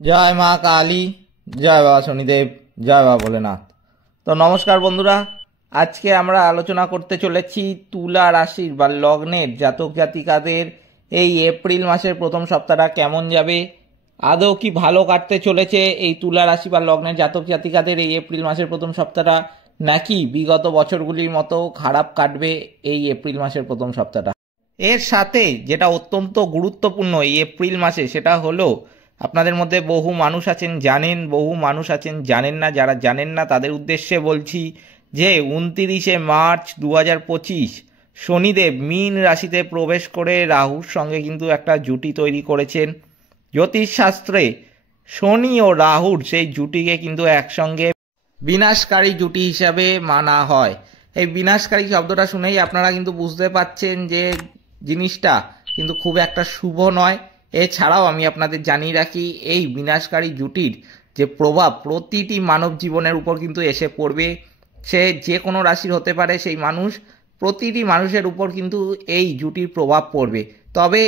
জয় মা কালী, জয় বাবা শনিদেব, জয় বাবা ভোলেনাথ। তো নমস্কার বন্ধুরা, আজকে আমরা আলোচনা করতে চলেছি তুলা রাশির বা লগ্নের জাতক জাতিকাদের এই এপ্রিল মাসের প্রথম সপ্তাহটা কেমন যাবে, আদৌ কি ভালো কাটতে চলেছে এই তুলা রাশি বা লগ্নের জাতক জাতিকাদের এই এপ্রিল মাসের প্রথম সপ্তাহটা, নাকি বিগত বছরগুলির মতো খারাপ কাটবে এই এপ্রিল মাসের প্রথম সপ্তাহটা। এর সাথে যেটা অত্যন্ত গুরুত্বপূর্ণ এই এপ্রিল মাসে, সেটা হলো আপনাদের মধ্যে বহু মানুষ আছেন জানেন, বহু মানুষ আছেন জানেন না। যারা জানেন না তাদের উদ্দেশ্যে বলছি যে 29শে মার্চ 2025 শনিদেব মীন রাশিতে প্রবেশ করে রাহুর সঙ্গে কিন্তু একটা জুটি তৈরি করেছেন। জ্যোতিষশাস্ত্রে শনি ও রাহুর সেই জুটিকে কিন্তু একসঙ্গে বিনাশকারী জুটি হিসাবে মানা হয়। এই বিনাশকারী শব্দটা শুনেই আপনারা কিন্তু বুঝতে পাচ্ছেন যে জিনিসটা কিন্তু খুব একটা শুভ নয়। এছাড়াও আমি আপনাদের জানিয়ে রাখি, এই বিনাশকারী জুটির যে প্রভাব প্রতিটি মানব জীবনের উপর কিন্তু এসে পড়বে। সে যে কোনো রাশির হতে পারে, সেই মানুষ, প্রতিটি মানুষের উপর কিন্তু এই জুটির প্রভাব পড়বে। তবে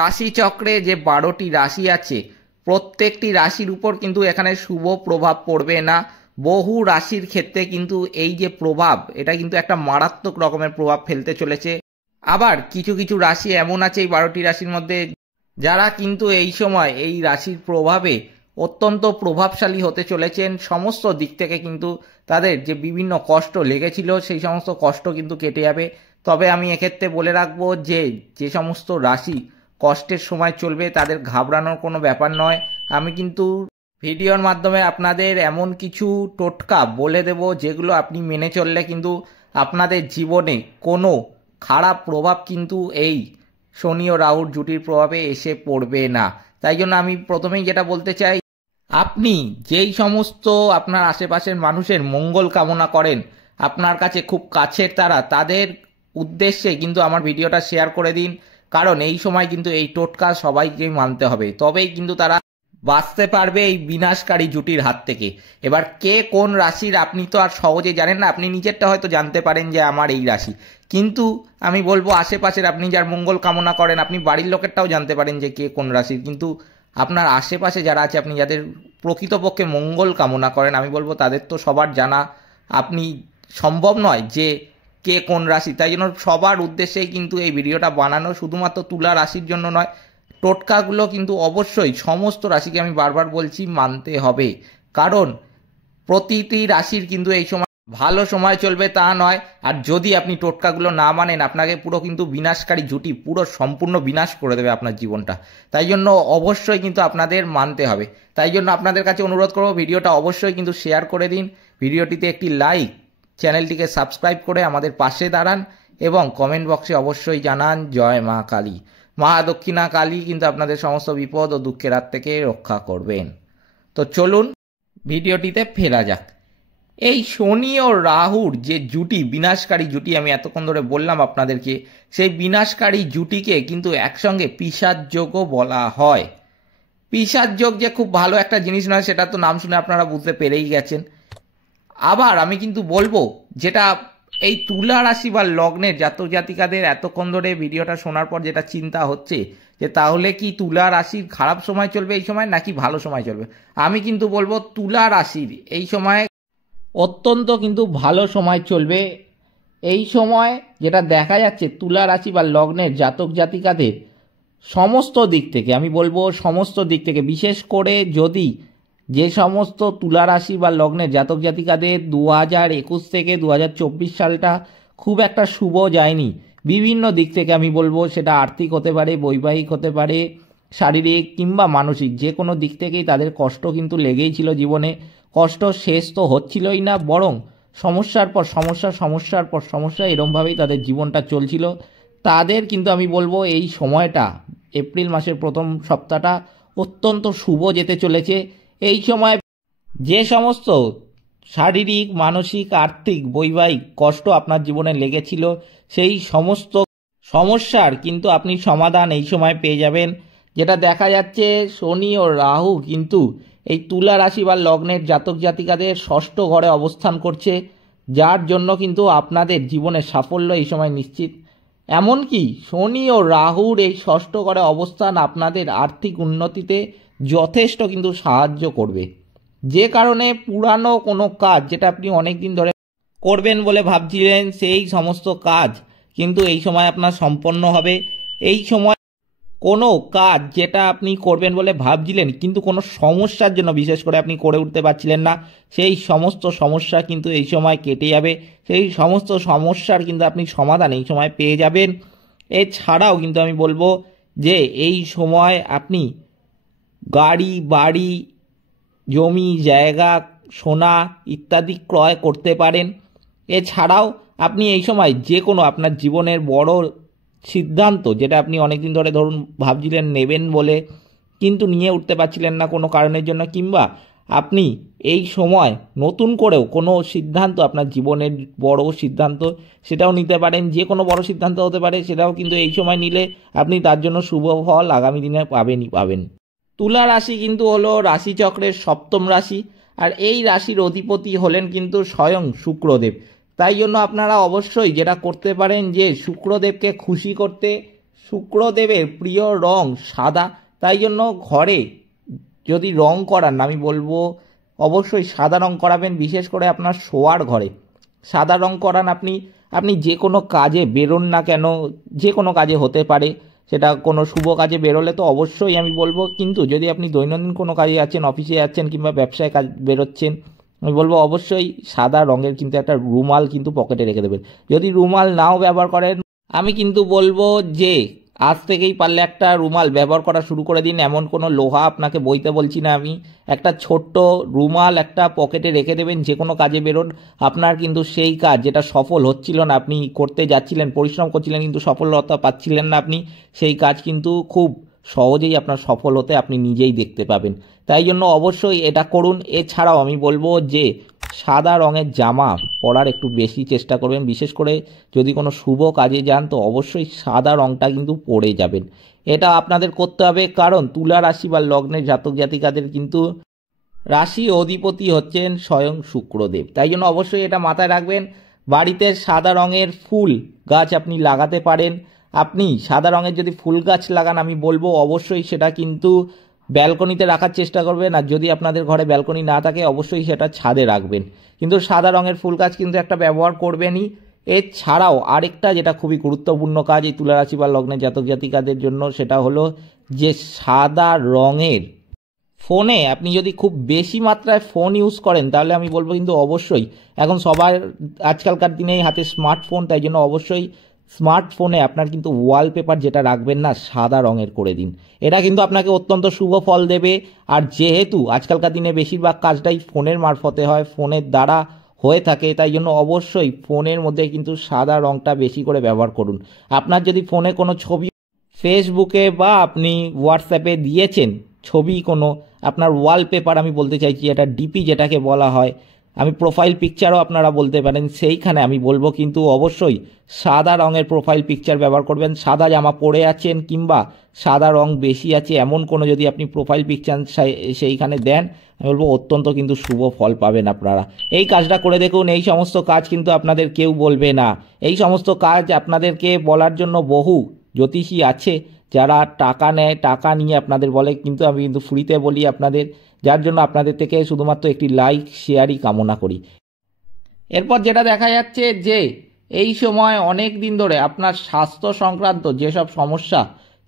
রাশিচক্রে যে 12টি রাশি আছে, প্রত্যেকটি রাশির উপর কিন্তু এখানে শুভ প্রভাব পড়বে না। বহু রাশির ক্ষেত্রে কিন্তু এই যে প্রভাব, এটা কিন্তু একটা মারাত্মক রকমের প্রভাব ফেলতে চলেছে। আবার কিছু কিছু রাশি এমন আছে এই 12টি রাশির মধ্যে, যারা কিন্তু এই সময় এই রাশির প্রভাবে অত্যন্ত প্রভাবশালী হতে চলেছেন। সমস্ত দিক থেকে কিন্তু তাদের যে বিভিন্ন কষ্ট লেগেছিল, সেই সমস্ত কষ্ট কিন্তু কেটে যাবে। তবে আমি এক্ষেত্রে বলে রাখবো যে যে সমস্ত রাশি কষ্টের সময় চলবে, তাদের ঘাবড়ানোর কোনো ব্যাপার নয়। আমি কিন্তু ভিডিওর মাধ্যমে আপনাদের এমন কিছু টোটকা বলে দেব, যেগুলো আপনি মেনে চললে কিন্তু আপনাদের জীবনে কোনো খারাপ প্রভাব কিন্তু এই শনি ও রাহুর জুটির প্রভাবে এসে পড়বে না। তাই জন্য আমি প্রথমেই যেটা বলতে চাই, আপনি যেই সমস্ত আপনার আশেপাশের মানুষের মঙ্গল কামনা করেন, আপনার কাছে খুব কাছের তাদের উদ্দেশ্যে কিন্তু আমার ভিডিওটা শেয়ার করে দিন। কারণ এই সময় কিন্তু এই টোটকা সবাইকেই মানতে হবে, তবেই কিন্তু তারা বাঁচতে পারবে এই বিনাশকারী জুটির হাত থেকে। এবার কে কোন রাশির আপনি তো আর সহজে জানেন না। আপনি নিজেরটা হয়তো জানতে পারেন যে আমার এই রাশি, কিন্তু আমি বলবো আশেপাশের আপনি যার মঙ্গল কামনা করেন, আপনি বাড়ির লোকেরটাও জানতে পারেন যে কে কোন রাশির। কিন্তু আপনার আশেপাশে যারা আছে, আপনি যাদের প্রকৃতপক্ষে মঙ্গল কামনা করেন, আমি বলবো তাদের তো সবার জানা আপনি সম্ভব নয় যে কে কোন রাশি। তাই জন্য সবার উদ্দেশ্যেই কিন্তু এই ভিডিওটা বানানো, শুধুমাত্র তুলা রাশির জন্য নয়। টোটকাগুলো কিন্তু অবশ্যই সমস্ত রাশিকে আমি বারবার বলছি মানতে হবে। কারণ প্রতিটি রাশির কিন্তু এই সময় ভালো সময় চলবে তা নয়। আর যদি আপনি টোটকাগুলো না মানেন, আপনাকে পুরো কিন্তু বিনাশকারী জুটি পুরো সম্পূর্ণ বিনাশ করে দেবে আপনার জীবনটা। তাই জন্য অবশ্যই কিন্তু আপনাদের মানতে হবে। তাই জন্য আপনাদের কাছে অনুরোধ করব, ভিডিওটা অবশ্যই কিন্তু শেয়ার করে দিন, ভিডিওটিতে একটি লাইক, চ্যানেলটিকে সাবস্ক্রাইব করে আমাদের পাশে দাঁড়ান এবং কমেন্ট বক্সে অবশ্যই জানান জয় মা কালী। মা দক্ষিণা কালী কিন্তু আপনাদের সমস্ত বিপদ ও দুঃখের হাত থেকে রক্ষা করবেন। তো চলুন ভিডিওটিতে ফেরা যাক। এই শনি ও রাহুর যে জুটি, বিনাশকারী জুটি আমি এতক্ষণ ধরে বললাম আপনাদেরকে, সেই বিনাশকারী জুটিকে কিন্তু একসঙ্গে পিশাচ যোগও বলা হয়। পিশাচ যোগ যে খুব ভালো একটা জিনিস নয়, সেটা তো নাম শুনে আপনারা বুঝতে পেরেই গেছেন। আবার আমি কিন্তু বলবো, যেটা এই তুলা রাশি বা লগ্নের জাতক জাতিকাদের এতক্ষণ ধরে ভিডিওটা শোনার পর যেটা চিন্তা হচ্ছে, যে তাহলে কি তুলা রাশির খারাপ সময় চলবে এই সময় নাকি ভালো সময় চলবে, আমি কিন্তু বলবো তুলা রাশির এই সময় অত্যন্ত কিন্তু ভালো সময় চলবে। এই সময় যেটা দেখা যাচ্ছে, তুলা রাশি বা লগ্নের জাতক জাতিকাদের সমস্ত দিক থেকে, আমি বলবো সমস্ত দিক থেকে, বিশেষ করে যদি যে সমস্ত তুলা রাশি বা লগ্নের জাতক জাতিকাদের 2021 থেকে 2024 সালটা খুব একটা শুভ যায়নি, বিভিন্ন দিক থেকে আমি বলবো, সেটা আর্থিক হতে পারে, বৈবাহিক হতে পারে, শারীরিক কিংবা মানসিক, যে কোনো দিক থেকেই তাদের কষ্ট কিন্তু লেগেই ছিল জীবনে। কষ্ট শেষ তো হচ্ছিলই না, বরং সমস্যার পর সমস্যা, সমস্যার পর সমস্যা, এরমভাবেই তাদের জীবনটা চলছিল। তাদের কিন্তু আমি বলবো এই সময়টা, এপ্রিল মাসের প্রথম সপ্তাহটা অত্যন্ত শুভ যেতে চলেছে। এই সময় যে সমস্ত শারীরিক, মানসিক, আর্থিক, বৈবাহিক কষ্ট আপনার জীবনে লেগেছিল, সেই সমস্ত সমস্যার কিন্তু আপনি সমাধান এই সময় পেয়ে যাবেন। যেটা দেখা যাচ্ছে, শনি ও রাহু কিন্তু এই তুলা রাশি বা লগ্নের জাতক জাতিকাদের ষষ্ঠ ঘরে অবস্থান করছে, যার জন্য কিন্তু আপনাদের জীবনের সাফল্য এই সময় নিশ্চিত। এমনকি শনি ও রাহুর এই ষষ্ঠ ঘরে অবস্থান আপনাদের আর্থিক উন্নতিতে যথেষ্ট কিন্তু সাহায্য করবে। যে কারণে পুরানো কোনো কাজ যেটা আপনি অনেক দিন ধরে করবেন বলে ভাবছিলেন, সেই সমস্ত কাজ কিন্তু এই সময় আপনার সম্পন্ন হবে। এই সময় কোনো কাজ যেটা আপনি করবেন বলে ভাবছিলেন কিন্তু কোনো সমস্যার জন্য বিশেষ করে আপনি করে উঠতে পারছিলেন না, সেই সমস্ত সমস্যা কিন্তু এই সময় কেটে যাবে। সেই সমস্ত সমস্যার কিন্তু আপনি সমাধান এই সময় পেয়ে যাবেন। এছাড়াও কিন্তু আমি বলবো যে এই সময় আপনি গাড়ি, বাড়ি, জমি জায়গা, সোনা ইত্যাদি ক্রয় করতে পারেন। এছাড়াও আপনি এই সময় যে কোনো আপনার জীবনের বড় সিদ্ধান্ত যেটা আপনি অনেকদিন ধরে ধরুন ভাবছিলেন নেবেন বলে কিন্তু নিয়ে উঠতে পারছিলেন না কোনো কারণের জন্য, কিংবা আপনি এই সময় নতুন করেও কোনো সিদ্ধান্ত আপনার জীবনের বড় সিদ্ধান্ত সেটাও নিতে পারেন। যে কোনো বড় সিদ্ধান্ত হতে পারে, সেটাও কিন্তু এই সময় নিলে আপনি তার জন্য শুভ ফল আগামী দিনে পাবেন। তুলা রাশি কিন্তু হলো রাশিচক্রের সপ্তম রাশি, আর এই রাশির অধিপতি হলেন কিন্তু স্বয়ং শুক্রদেব। তাই জন্য আপনারা অবশ্যই যেটা করতে পারেন যে শুক্রদেবকে খুশি করতে, শুক্রদেবের প্রিয় রং সাদা, তাই জন্য ঘরে যদি রং করান আমি বলবো অবশ্যই সাদা রং করাবেন। বিশেষ করে আপনার শোয়ার ঘরে সাদা রং করান। আপনি যে কোনো কাজে বেরোন না কেন, যে কোনো কাজে হতে পারে, সেটা কোনো শুভ কাজে বেরোলে তো অবশ্যই আমি বলবো, কিন্তু যদি আপনি দৈনন্দিন কোনো কাজে যাচ্ছেন, অফিসে যাচ্ছেন কিংবা ব্যবসায় কাজ বেরোচ্ছেন, আমি বলবো অবশ্যই সাদা রঙের কিন্তু একটা রুমাল কিন্তু পকেটে রেখে দেবেন। যদি রুমাল নাও ব্যবহার করেন, আমি কিন্তু বলবো যে আজ থেকেই পারলে একটা রুমাল ব্যবহার করা শুরু করে দিন। এমন কোনো লোহা আপনাকে বইতে বলছি না আমি, একটা ছোট্ট রুমাল একটা পকেটে রেখে দেবেন। যে কোনো কাজে বেরোন, আপনার কিন্তু সেই কাজ যেটা সফল হচ্ছিল না, আপনি করতে যাচ্ছিলেন, পরিশ্রম করছিলেন কিন্তু সফলতা পাচ্ছিলেন না আপনি, সেই কাজ কিন্তু খুব সহজেই আপনার সফল হতে আপনি নিজেই দেখতে পাবেন। তাই জন্য অবশ্যই এটা করুন। এছাড়াও আমি বলবো যে সাদা রঙের জামা পরার একটু বেশি চেষ্টা করবেন। বিশেষ করে যদি কোনো শুভ কাজে যান তো অবশ্যই সাদা রঙটা কিন্তু পরে যাবেন। এটা আপনাদের করতে হবে, কারণ তুলা রাশি বা লগ্নের জাতক জাতিকাদের কিন্তু রাশি অধিপতি হচ্ছেন স্বয়ং শুক্রদেব। তাই জন্য অবশ্যই এটা মাথায় রাখবেন। বাড়িতে সাদা রঙের ফুল গাছ আপনি লাগাতে পারেন। আপনি সাদা রঙের যদি ফুল গাছ লাগান আমি বলবো অবশ্যই সেটা কিন্তু ব্যালকনিতে রাখার চেষ্টা করবেন, আর যদি আপনাদের ঘরে ব্যালকনি না থাকে অবশ্যই সেটা ছাদে রাখবেন। কিন্তু সাদা রঙের ফুল গাছ কিন্তু একটা ব্যবহার করবেনই। এছাড়াও আরেকটা যেটা খুবই গুরুত্বপূর্ণ কাজ এই তুলা রাশি বা লগ্নের জাতক জাতিকাদের জন্য, সেটা হলো যে সাদা রঙের ফোনে আপনি যদি খুব বেশি মাত্রায় ফোন ইউজ করেন তাহলে আমি বলবো কিন্তু অবশ্যই, এখন সবার আজকালকার দিনেই হাতে স্মার্টফোন, তাই জন্য অবশ্যই স্মার্টফোনে আপনার কিন্তু ওয়ালপেপার যেটা রাখবেন না সাদা রঙের করে দিন। এটা কিন্তু আপনাকে অত্যন্ত শুভ ফল দেবে। আর যেহেতু আজকালকার দিনে বেশিরভাগ কাজটাই ফোনের মারফতে হয়, ফোনের দ্বারা হয়ে থাকে, তাই জন্য অবশ্যই ফোনের মধ্যে কিন্তু সাদা রঙটা বেশি করে ব্যবহার করুন। আপনার যদি ফোনে কোনো ছবি ফেসবুকে বা আপনি হোয়াটসঅ্যাপে দিয়েছেন ছবি, কোনো আপনার ওয়ালপেপার আমি বলতে চাইছি, এটা ডিপি যেটাকে বলা হয়, আমি প্রোফাইল পিকচারও আপনারা বলতে পারেন, সেইখানে আমি বলবো কিন্তু অবশ্যই সাদা রঙের প্রোফাইল পিকচার ব্যবহার করবেন। সাদা জামা পরে আছেন কিংবা সাদা রং বেশি আছে এমন কোনো যদি আপনি প্রোফাইল পিকচার সেইখানে দেন, আমি বলবো অত্যন্ত কিন্তু শুভ ফল পাবেন আপনারা। এই কাজটা করে দেখুন। এই সমস্ত কাজ কিন্তু আপনাদের কেউ বলবে না। এই সমস্ত কাজ আপনাদেরকে বলার জন্য বহু জ্যোতিষী আছে যারা টাকা নেয়, টাকা নিয়ে আপনাদের বলে, কিন্তু আমি কিন্তু ফ্রিতে বলি আপনাদের, যার জন্য আপনাদের থেকে শুধুমাত্র একটি লাইক শেয়ারই কামনা করি। এরপর যেটা দেখা যাচ্ছে যে এই সময় অনেক দিন ধরে আপনার স্বাস্থ্য সংক্রান্ত যেসব সমস্যা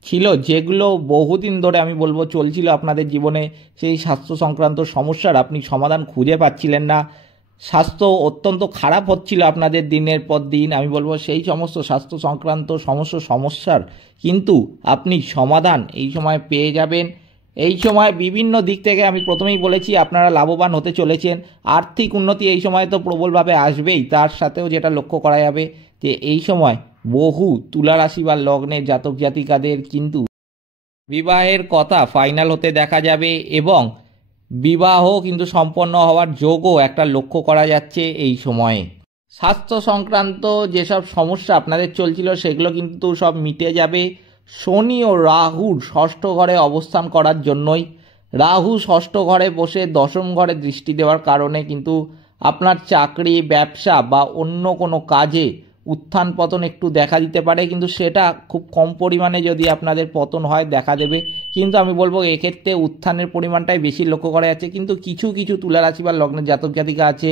ছিল, যেগুলো বহুদিন ধরে আমি বলবো চলছিল আপনাদের জীবনে, সেই স্বাস্থ্য সংক্রান্ত সমস্যার আপনি সমাধান খুঁজে পাচ্ছিলেন না, স্বাস্থ্য অত্যন্ত খারাপ হচ্ছিল আপনাদের দিনের পর দিন, আমি বলবো সেই সমস্ত স্বাস্থ্য সংক্রান্ত সমস্যার কিন্তু আপনি সমাধান এই সময় পেয়ে যাবেন। এই সময় বিভিন্ন দিক থেকে আমি প্রথমেই বলেছি আপনারা লাভবান হতে চলেছেন। আর্থিক উন্নতি এই সময় তো প্রবলভাবে আসবেই, তার সাথেও যেটা লক্ষ্য করা যাবে যে এই সময় বহু তুলা রাশি বা লগ্নের জাতক জাতিকাদের কিন্তু বিবাহের কথা ফাইনাল হতে দেখা যাবে এবং বিবাহ কিন্তু সম্পন্ন হওয়ার যোগও একটা লক্ষ্য করা যাচ্ছে এই সময়ে। স্বাস্থ্য সংক্রান্ত যেসব সমস্যা আপনাদের চলছিল সেগুলো কিন্তু সব মিটে যাবে। শনি ও রাহুর ষষ্ঠ ঘরে অবস্থান করার জন্যই, রাহু ষষ্ঠ ঘরে বসে দশম ঘরে দৃষ্টি দেওয়ার কারণে কিন্তু আপনার চাকরি, ব্যবসা বা অন্য কোনো কাজে উত্থান পতন একটু দেখা দিতে পারে, কিন্তু সেটা খুব কম পরিমাণে যদি আপনাদের পতন হয় দেখা দেবে। কিন্তু আমি বলবো এক্ষেত্রে উত্থানের পরিমাণটাই বেশি লক্ষ্য করা যাচ্ছে। কিন্তু কিছু কিছু তুলা রাশি বা লগ্নের জাতক জাতিকা আছে,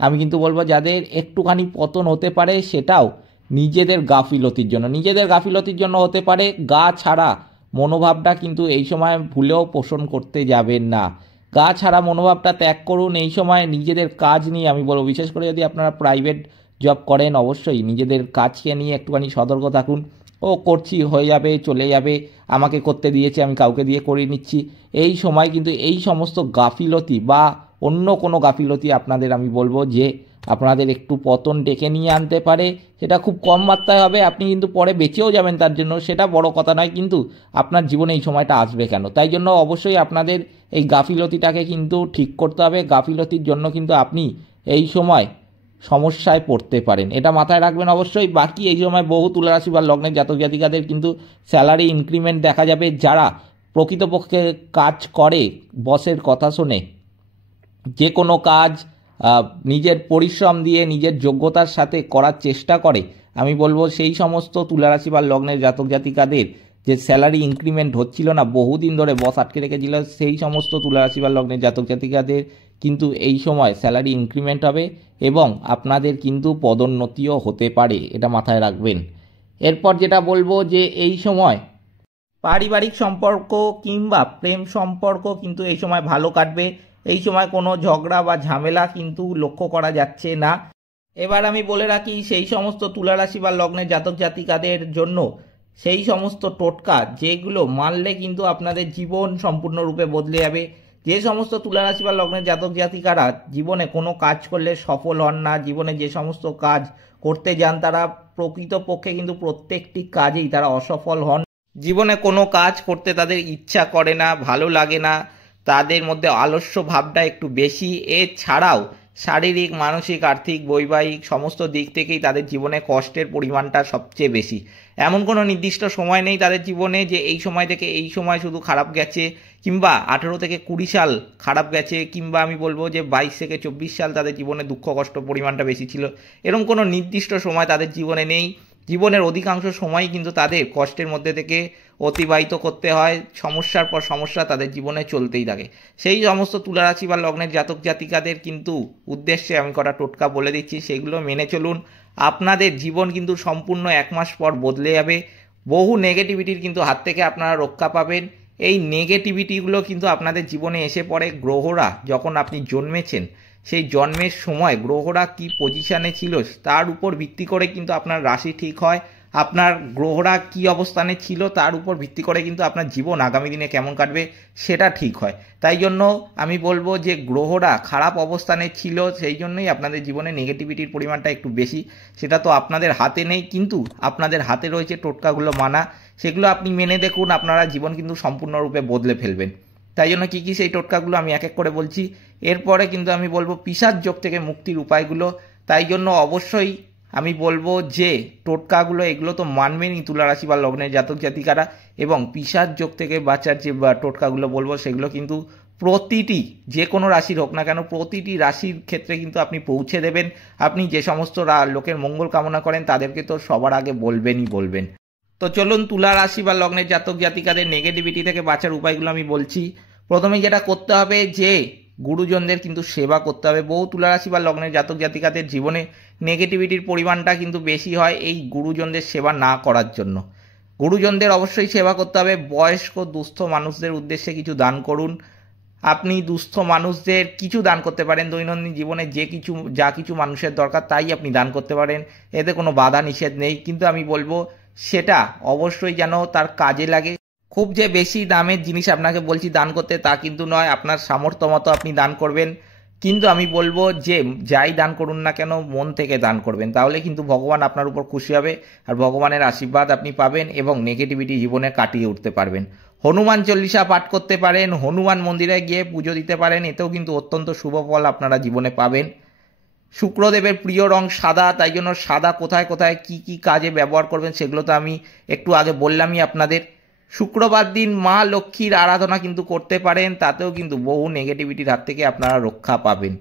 আমি কিন্তু বলবো যাদের একটুখানি পতন হতে পারে, সেটাও নিজেদের গাফিলতির জন্য হতে পারে। গা ছাড়া মনোভাবটা কিন্তু এই সময় ভুলেও পোষণ করতে যাবেন না। গা ছাড়া মনোভাবটা ত্যাগ করুন। এই সময় নিজেদের কাজ নিয়ে আমি বলবো, বিশেষ করে যদি আপনারা প্রাইভেট জব করেন, অবশ্যই নিজেদের কাজকে নিয়ে একটুখানি সতর্ক থাকুন। ও করছি, হয়ে যাবে, চলে যাবে, আমাকে করতে দিয়েছে, আমি কাউকে দিয়ে করিয়ে নিচ্ছি। এই সময় কিন্তু এই সমস্ত গাফিলতি বা অন্য কোনো গাফিলতি আপনাদের আমি বলবো যে আপনাদের একটু পতন ডেকে নিয়ে আনতে পারে। সেটা খুব কম মাত্রায় হবে, আপনি কিন্তু পরে বেঁচেও যাবেন তার জন্য, সেটা বড় কথা নয়, কিন্তু আপনার জীবনে এই সময়টা আসবে কেন? তাই জন্য অবশ্যই আপনাদের এই গাফিলতিটাকে কিন্তু ঠিক করতে হবে। গাফিলতির জন্য কিন্তু আপনি এই সময় সমস্যায় পড়তে পারেন, এটা মাথায় রাখবেন অবশ্যই। বাকি এই সময় বহু তুলা রাশি বা লগ্নের জাতক জাতিকাদের কিন্তু স্যালারি ইনক্রিমেন্ট দেখা যাবে। যারা প্রকৃতপক্ষে কাজ করে বসের কথা শুনে, যে কোনো কাজ নিজের পরিশ্রম দিয়ে নিজের যোগ্যতার সাথে করার চেষ্টা করে, আমি বলবো সেই সমস্ত তুলা রাশি বা লগ্নের জাতক জাতিকাদের যে স্যালারি ইনক্রিমেন্ট হচ্ছিল না, বহুদিন ধরে বস আটকে রেখেছিল, সেই সমস্ত তুলা রাশি বা লগ্নের জাতক জাতিকাদের কিন্তু এই সময় স্যালারি ইনক্রিমেন্ট হবে এবং আপনাদের কিন্তু পদোন্নতিও হতে পারে, এটা মাথায় রাখবেন। এরপর যেটা বলবো যে এই সময় পারিবারিক সম্পর্ক কিংবা প্রেম সম্পর্ক কিন্তু এই সময় ভালো কাটবে। এই সময় কোনো ঝগড়া বা ঝামেলা কিন্তু লক্ষ্য করা যাচ্ছে না। এবার আমি বলে রাখি, সেই সমস্ত তুলা রাশি বা লগ্নের জাতক জাতিকাদের জন্য সেই সমস্ত টোটকা যেগুলো মানলে কিন্তু আপনাদের জীবন সম্পূর্ণরূপে বদলে যাবে। যে সমস্ত তুলা রাশি বা লগ্নের জাতক জাতিকারা জীবনে কোনো কাজ করলে সফল হন না, জীবনে যে সমস্ত কাজ করতে যান তারা প্রকৃতপক্ষে কিন্তু প্রত্যেকটি কাজেই তারা অসফল হন। জীবনে কোনো কাজ করতে তাদের ইচ্ছা করে না, ভালো লাগে না, তাদের মধ্যে আলস্য ভাবটা একটু বেশি। এছাড়াও শারীরিক, মানসিক, আর্থিক, বৈবাহিক সমস্ত দিক থেকেই তাদের জীবনে কষ্টের পরিমাণটা সবচেয়ে বেশি। এমন কোনো নির্দিষ্ট সময় নেই তাদের জীবনে যে এই সময় থেকে এই সময় শুধু খারাপ গেছে, কিংবা 18 থেকে 20 সাল খারাপ গেছে, কিংবা আমি বলবো যে 22 থেকে 24 সাল তাদের জীবনে দুঃখ কষ্ট পরিমাণটা বেশি ছিল। এরকম কোনো নির্দিষ্ট সময় তাদের জীবনে নেই। জীবনের অধিকাংশ সময় কিন্তু তাদের কষ্টের মধ্যে থেকে অতিবাহিত করতে হয়, সমস্যার পর সমস্যা তাদের জীবনে চলতেই থাকে। সেই সমস্ত তুলা রাশি বা লগ্নের জাতক জাতিকাদের কিন্তু উদ্দেশ্যে আমি কটা টোটকা বলে দিচ্ছি, সেগুলো মেনে চলুন। আপনাদের জীবন কিন্তু সম্পূর্ণ 1 মাস পর বদলে যাবে। বহু নেগেটিভিটির কিন্তু হাত থেকে আপনারা রক্ষা পাবেন। এই নেগেটিভিটিগুলো কিন্তু আপনাদের জীবনে এসে পড়ে গ্রহরা যখন আপনি জন্মেছেন, সেই জন্মের সময় গ্রহরা কি পজিশানে ছিল তার উপর ভিত্তি করে কিন্তু আপনার রাশি ঠিক হয়। আপনার গ্রহরা কি অবস্থানে ছিল তার উপর ভিত্তি করে কিন্তু আপনার জীবন আগামী দিনে কেমন কাটবে সেটা ঠিক হয়। তাই জন্য আমি বলবো যে গ্রহরা খারাপ অবস্থানে ছিল, সেই জন্যই আপনাদের জীবনে নেগেটিভিটির পরিমাণটা একটু বেশি। সেটা তো আপনাদের হাতে নেই, কিন্তু আপনাদের হাতে রয়েছে টোটকাগুলো মানা। সেগুলো আপনি মেনে দেখুন, আপনারা জীবন কিন্তু সম্পূর্ণরূপে বদলে ফেলবেন। তাই জন্য কী কী সেই টোটকাগুলো আমি এক এক করে বলছি। এরপরে কিন্তু আমি বলবো পিশাচ যোগ থেকে মুক্তির উপায়গুলো। তাই জন্য অবশ্যই আমি বলবো যে টোটকাগুলো এগুলো তো মানবেনই তুলা রাশি বা লগ্নের জাতক জাতিকারা, এবং পিশাচ যোগ থেকে বাঁচার যে টোটকাগুলো বলবো সেগুলো কিন্তু প্রতিটি যে কোনো রাশির হোক না কেন, প্রতিটি রাশির ক্ষেত্রে কিন্তু আপনি পৌঁছে দেবেন। আপনি যে সমস্ত লোকের মঙ্গল কামনা করেন তাদেরকে তো সবার আগে বলবেন। তো চলুন তুলা রাশি বা লগ্নের জাতক জাতিকাদের নেগেটিভিটি থেকে বাঁচার উপায়গুলো আমি বলছি। প্রথমে যেটা করতে হবে যে গুরুজনদের কিন্তু সেবা করতে হবে। বহু তুলা রাশি বা লগ্নের জাতক জাতিকাদের জীবনে নেগেটিভিটির পরিমাণটা কিন্তু বেশি হয় এই গুরুজনদের সেবা না করার জন্য। গুরুজনদের অবশ্যই সেবা করতে হবে। বয়স্ক দুস্থ মানুষদের উদ্দেশ্যে কিছু দান করুন। আপনি দুস্থ মানুষদের কিছু দান করতে পারেন, দৈনন্দিন জীবনে যা কিছু মানুষের দরকার তাই আপনি দান করতে পারেন, এতে কোনো বাধা নিষেধ নেই। কিন্তু আমি বলবো সেটা অবশ্যই যেন তার কাজে লাগে। খুব যে বেশি দামের জিনিস আপনাকে বলছি দান করতে তা কিন্তু নয়, আপনার সামর্থ্য মতো আপনি দান করবেন। কিন্তু আমি বলবো যে যাই দান করুন না কেন মন থেকে দান করবেন, তাহলে কিন্তু ভগবান আপনার উপর খুশি হবে আর ভগবানের আশীর্বাদ আপনি পাবেন এবং নেগেটিভিটি জীবনে কাটিয়ে উঠতে পারবেন। হনুমান চল্লিশা পাঠ করতে পারেন, হনুমান মন্দিরে গিয়ে পুজো দিতে পারেন, এতেও কিন্তু অত্যন্ত শুভ ফল আপনারা জীবনে পাবেন। শুক্রদেবের প্রিয় রং সাদা, তাই জন্য সাদা কোথায় কোথায় কি কি কাজে ব্যবহার করবেন সেগুলো তো আমি একটু আগে বললামই আপনাদের। শুক্রবার দিন মা লক্ষ্মীর আরাধনা কিন্তু করতে পারেন, তাতেও কিন্তু বহু নেগেটিভিটির হাত থেকে আপনারা রক্ষা পাবেন।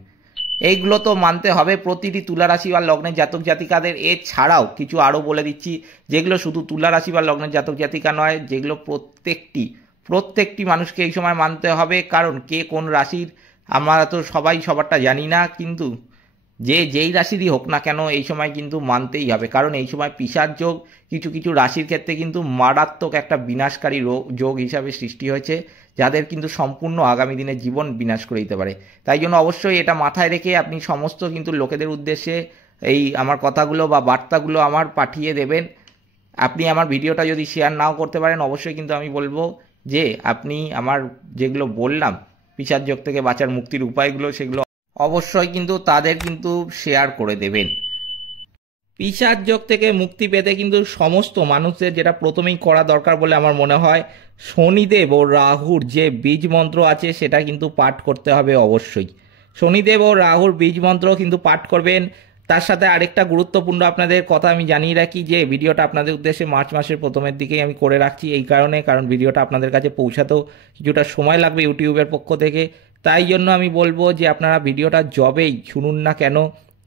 এইগুলো তো মানতে হবে প্রতিটি তুলা রাশি বা লগ্নের জাতক জাতিকাদের। এছাড়াও কিছু আরও বলে দিচ্ছি যেগুলো শুধু তুলা রাশি বা লগ্নের জাতক জাতিকা নয়, যেগুলো প্রত্যেকটি মানুষকে এই সময় মানতে হবে। কারণ কে কোন রাশির আমরা তো সবাই সবারটা জানি না, কিন্তু যেই রাশিরই হোক না কেন এই সময় কিন্তু মানতেই হবে। কারণ এই সময় পিশাচ যোগ কিছু রাশির ক্ষেত্রে কিন্তু মারাত্মক একটা বিনাশকারী যোগ হিসাবে সৃষ্টি হয়েছে, যাদের কিন্তু সম্পূর্ণ আগামী দিনে জীবন বিনাশ করে দিতে পারে। তাই জন্য অবশ্যই এটা মাথায় রেখে আপনি সমস্ত কিন্তু লোকেদের উদ্দেশ্যে এই আমার কথাগুলো বা বার্তাগুলো আমার পাঠিয়ে দেবেন। আপনি আমার ভিডিওটা যদি শেয়ার নাও করতে পারেন, অবশ্যই কিন্তু আমি বলবো যে আপনি আমার যেগুলো বললাম পিশাচ যোগ থেকে বাঁচার মুক্তির উপায়গুলো, সেগুলো অবশ্যই কিন্তু তাদের কিন্তু শেয়ার করে দেবেন। পিশাচ যোগ থেকে মুক্তি পেতে কিন্তু সমস্ত মানুষের যেটা প্রথমেই করা দরকার বলে আমার মনে হয়, শনিদেব ও রাহুর যে বীজ মন্ত্র আছে সেটা কিন্তু পাঠ করতে হবে অবশ্যই। শনিদেব ও রাহুর বীজ মন্ত্র কিন্তু পাঠ করবেন। তার সাথে আরেকটা গুরুত্বপূর্ণ আপনাদের কথা আমি জানিয়ে রাখি যে ভিডিওটা আপনাদের উদ্দেশ্যে মার্চ মাসের প্রথমের দিকেই আমি করে রাখছি, এই কারণ ভিডিওটা আপনাদের কাছে পৌঁছাতেও কিছুটা সময় লাগবে ইউটিউবের পক্ষ থেকে। তাই জন্য আমি বলবো যে আপনারা ভিডিওটা যবেই শুনুন না কেন,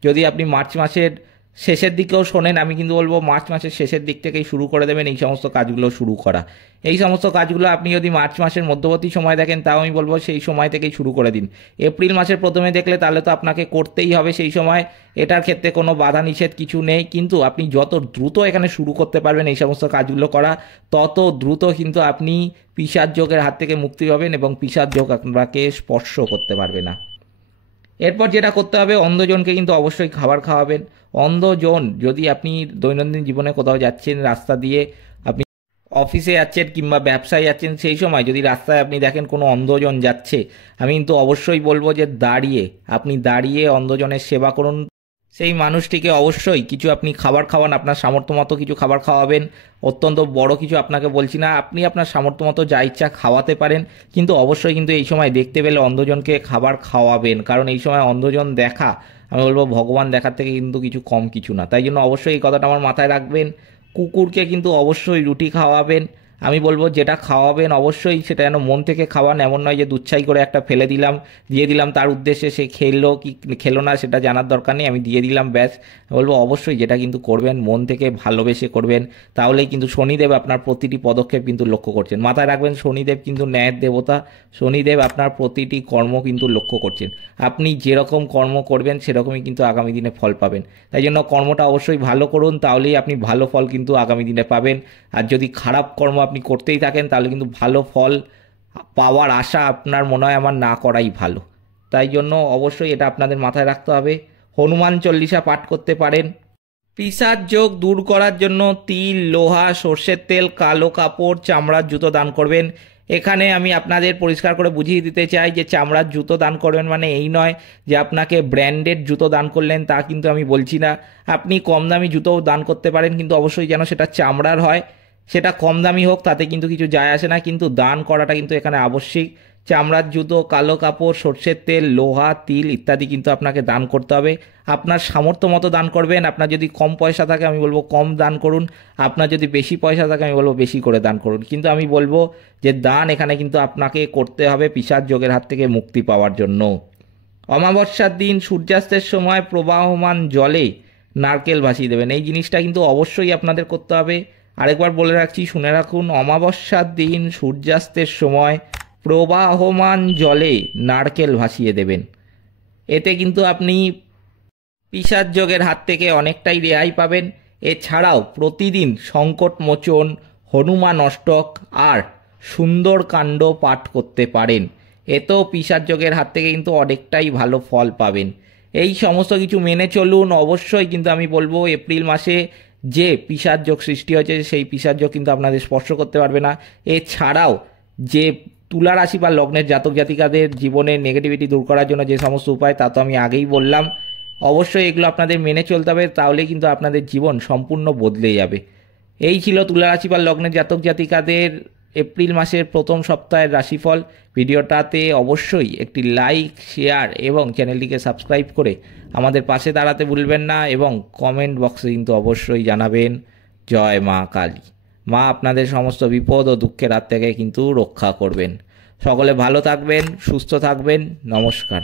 যদি আপনি মার্চ মাসের শেষের দিকেও শোনেন, আমি কিন্তু বলবো মার্চ মাসের শেষের দিক থেকেই শুরু করে দেবেন এই সমস্ত কাজগুলো শুরু করা। এই সমস্ত কাজগুলো আপনি যদি মার্চ মাসের মধ্যবর্তী সময় দেখেন, তাও আমি বলবো সেই সময় থেকেই শুরু করে দিন। এপ্রিল মাসের প্রথমে দেখলে তাহলে তো আপনাকে করতেই হবে সেই সময়, এটার ক্ষেত্রে কোনো বাধা নিষেধ কিছু নেই। কিন্তু আপনি যত দ্রুত এখানে শুরু করতে পারবেন এই সমস্ত কাজগুলো করা, তত দ্রুত কিন্তু আপনি পিশাচ যোগের হাত থেকে মুক্তি পাবেন এবং পিশাচ যোগ আপনাকে স্পর্শ করতে পারবে না। এরপর যেটা করতে হবে, অন্ধজনকে কিন্তু অবশ্যই খাবার খাওয়াবেন। অন্ধজন যদি আপনি দৈনন্দিন জীবনে কোথাও যাচ্ছেন, রাস্তা দিয়ে আপনি অফিসে যাচ্ছেন কিংবা ব্যবসায় যাচ্ছেন, সেই সময় যদি রাস্তায় আপনি দেখেন কোনো অন্ধজন যাচ্ছে, আমি কিন্তু অবশ্যই বলবো যে আপনি দাঁড়িয়ে অন্ধজনের সেবা করুন। সেই মানুষটিকে অবশ্যই কিছু আপনি খাবার খাওয়ান, আপনার সামর্থ্য মতো কিছু খাবার খাওয়াবেন। অত্যন্ত বড় কিছু আপনাকে বলছি না, আপনি আপনার সামর্থ্য মতো যা ইচ্ছা খাওয়াতে পারেন, কিন্তু অবশ্যই কিন্তু এই সময় দেখতে পেলে অন্ধজনকে খাবার খাওয়াবেন। কারণ এই সময় অন্ধজন দেখা, আমি বলবো ভগবান দেখার থেকে কিন্তু কিছু না। তাই জন্য অবশ্যই এই কথাটা আমার মাথায় রাখবেন। কুকুরকে কিন্তু অবশ্যই রুটি খাওয়াবেন। আমি বলবো যেটা খাওয়াবেন অবশ্যই সেটা যেন মন থেকে খাওয়ান, এমন নয় যে দুচ্ছাই করে একটা ফেলে দিলাম, দিয়ে দিলাম, তার উদ্দেশ্যে সে খেলো কি খেলো না সেটা জানার দরকার নেই, আমি দিয়ে দিলাম ব্যাস। বলবো অবশ্যই যেটা কিন্তু করবেন মন থেকে ভালোবেসে করবেন, তাহলেই কিন্তু শনিদেব আপনার প্রতিটি পদক্ষেপ কিন্তু লক্ষ্য করছেন। মাথায় রাখবেন শনিদেব কিন্তু ন্যায়ের দেবতা, শনিদেব আপনার প্রতিটি কর্ম কিন্তু লক্ষ্য করছেন। আপনি যেরকম কর্ম করবেন সেরকমই কিন্তু আগামী দিনে ফল পাবেন। তাই জন্য কর্মটা অবশ্যই ভালো করুন, তাহলেই আপনি ভালো ফল কিন্তু আগামী দিনে পাবেন। আর যদি খারাপ কর্ম আপনি করতেই থাকেন তাহলে কিন্তু ভালো ফল পাওয়ার আশা আপনার মনে হয় আমার না করাই ভালো। তাই জন্য অবশ্যই এটা আপনাদের মাথায় রাখতে হবে। হনুমান চল্লিশা পাঠ করতে পারেন। পিশাচ যোগ দূর করার জন্য তিল, লোহা, সর্ষের তেল, কালো কাপড়, চামড়ার জুতো দান করবেন। এখানে আমি আপনাদের পরিষ্কার করে বুঝিয়ে দিতে চাই যে চামড়ার জুতো দান করবেন মানে এই নয় যে আপনাকে ব্র্যান্ডেড জুতো দান করলেন, তা কিন্তু আমি বলছি না। আপনি কম দামি জুতোও দান করতে পারেন, কিন্তু অবশ্যই যেন সেটা চামড়ার হয়। সেটা কম দামি হোক তাতে কিন্তু কিছু যায় আসে না, কিন্তু দান করাটা কিন্তু এখানে আবশ্যিক। চামড়ার জুতো, কালো কাপড়, সর্ষের তেল, লোহা, তিল ইত্যাদি কিন্তু আপনাকে দান করতে হবে। আপনার সামর্থ্য মতো দান করবেন। আপনার যদি কম পয়সা থাকে আমি বলবো কম দান করুন, আপনার যদি বেশি পয়সা থাকে আমি বলবো বেশি করে দান করুন। কিন্তু আমি বলবো যে দান এখানে কিন্তু আপনাকে করতে হবে পিশাচ যোগের হাত থেকে মুক্তি পাওয়ার জন্য। অমাবস্যার দিন সূর্যাস্তের সময় প্রবাহমান জলে নারকেল ভাসিয়ে দেবেন, এই জিনিসটা কিন্তু অবশ্যই আপনাদের করতে হবে। আরেকবার বলে রাখছি, শুনে রাখুন, অমাবস্যার দিন সূর্যাস্তের সময় প্রবাহমান জলে নারকেল ভাসিয়ে দেবেন। এতে কিন্তু আপনি পিশাচ যোগের হাত থেকে অনেকটাই রেহাই পাবেন। এছাড়াও প্রতিদিন সংকট মোচন, হনুমান অষ্টক আর সুন্দরকাণ্ড পাঠ করতে পারেন। এতেও পিশাচ যোগের হাত থেকে কিন্তু অনেকটাই ভালো ফল পাবেন। এই সমস্ত কিছু মেনে চলুন। অবশ্যই কিন্তু আমি বলবো এপ্রিল মাসে যে পিশাচ যোগ সৃষ্টি হয়েছে সেই পিশাচ যোগ কিন্তু আপনাদের স্পর্শ করতে পারবে না। এছাড়াও যে তুলা রাশি বা লগ্নের জাতক জাতিকাদের জীবনের নেগেটিভিটি দূর করার জন্য যে সমস্ত উপায়, তা তো আমি আগেই বললাম। অবশ্যই এগুলো আপনাদের মেনে চলতে হবে, তাহলে কিন্তু আপনাদের জীবন সম্পূর্ণ বদলে যাবে। এই ছিল তুলা রাশি বা লগ্নের জাতক জাতিকাদের এপ্রিল মাসের প্রথম সপ্তাহের রাশিফল। ভিডিওটাতে অবশ্যই একটি লাইক, শেয়ার এবং চ্যানেলটিকে সাবস্ক্রাইব করে আমাদের পাশে দাঁড়াতে ভুলবেন না, এবং কমেন্ট বক্সে কিন্তু অবশ্যই জানাবেন জয় মা কালী। মা আপনাদের সমস্ত বিপদ ও দুঃখের হাত থেকে কিন্তু রক্ষা করবেন। সকলে ভালো থাকবেন, সুস্থ থাকবেন। নমস্কার।